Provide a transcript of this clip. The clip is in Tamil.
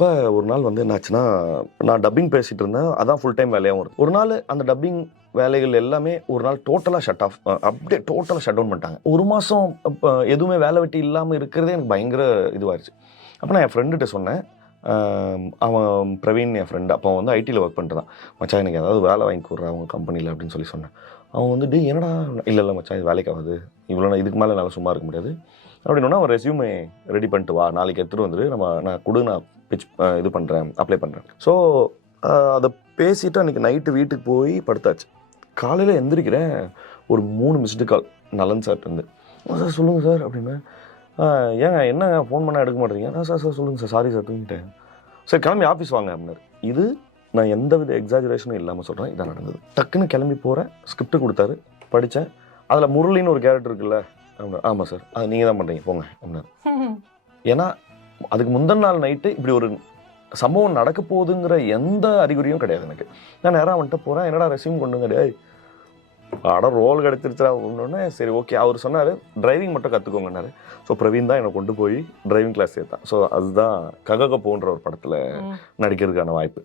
அப்போ ஒரு நாள் வந்து என்னாச்சுன்னா, நான் டப்பிங் பேசிகிட்டு இருந்தேன். அதான் ஃபுல் டைம் வேலையாகவும் இருக்கும். ஒரு நாள் அந்த டப்பிங் வேலைகள் எல்லாமே ஒரு நாள் டோட்டலாக ஷட் ஆஃப், அப்படியே டோட்டலாக ஷட் டவுன் பண்ணிட்டாங்க. ஒரு மாதம் இப்போ எதுவுமே வேலை வெட்டி இல்லாமல் இருக்கிறதே எனக்கு பயங்கர இதுவாகிடுச்சு. அப்போ நான் என் ஃப்ரெண்டுகிட்ட சொன்னேன். அவன் பிரவீன் என் ஃப்ரெண்டு. அப்போ வந்து ஐடியில் ஒர்க் பண்ணிட்டு தான். மச்சான் எனக்கு ஏதாவது வேலை வாங்கி கொடுறா அவங்க கம்பெனியில் அப்படின்னு சொல்லி சொன்னேன். அவன் வந்து டே என்னடா, இல்லை மச்சான் இது வேலைக்கு ஆகுது, இவ்வளோ இதுக்கு மேலே என்னால் சும்மா இருக்க முடியாது அப்படின்னா, அவன் ரெஸ்யூமே ரெடி பண்ணிட்டு வா, நாளைக்கு எடுத்துகிட்டு வந்துடு, நான் பிச் இது பண்ணுறேன், அப்ளை பண்ணுறேன். ஸோ அதை பேசிவிட்டு அன்றைக்கி நைட்டு வீட்டுக்கு போய் படுத்தாச்சு. காலையில் எந்திரிக்கிறேன், ஒரு 3 மிஸ்டு கால் நலன் சார்ட்டு. சார் சொல்லுங்கள் சார் அப்படின்னா, ஏங்க என்னங்க ஃபோன் பண்ணால் எடுக்க மாட்டேறீங்க. சார் சொல்லுங்கள் சார், சாரி சார் தூங்கிட்டேன். சார் கிளம்பி ஆஃபீஸ் வாங்க அப்படின்னாரு. இது நான் எந்த வித எக்ஸாஜரேஷனும் இல்லாமல் சொல்கிறேன், இதான் நடந்தது. டக்குன்னு கிளம்பி போகிறேன், ஸ்கிரிப்ட் கொடுத்தாரு, படித்தேன். அதில் முரளின்னு ஒரு கேரக்டர் இருக்குல்ல அப்படின்னா, ஆமாம் சார் அது நீங்கள் தான் பண்ணுறீங்க போங்க அப்படின்னாரு. ஏன்னா அதுக்கு முந்தின நாள் நைட்டு இப்படி ஒரு சம்பவம் நடக்க போகுதுங்கிற எந்த அறிகுறியும் கிடையாது எனக்கு. நான் நேராக வந்துட்டு போகிறேன், என்னடா ரெஸ்யூம் கொண்டுங்க, டேய் ரோல் கிடச்சிருச்சா அப்படின்னோடனே சரி ஓகே. அவர் சொன்னார் டிரைவிங் மட்டும் கற்றுக்கோங்கன்னாரு. ஸோ பிரவீன் தான் என்னை கொண்டு போய் டிரைவிங் கிளாஸ் சேர்த்தான். ஸோ அதுதான் ககக போன்ற ஒரு படத்தில் நடிக்கிறதுக்கான வாய்ப்பு.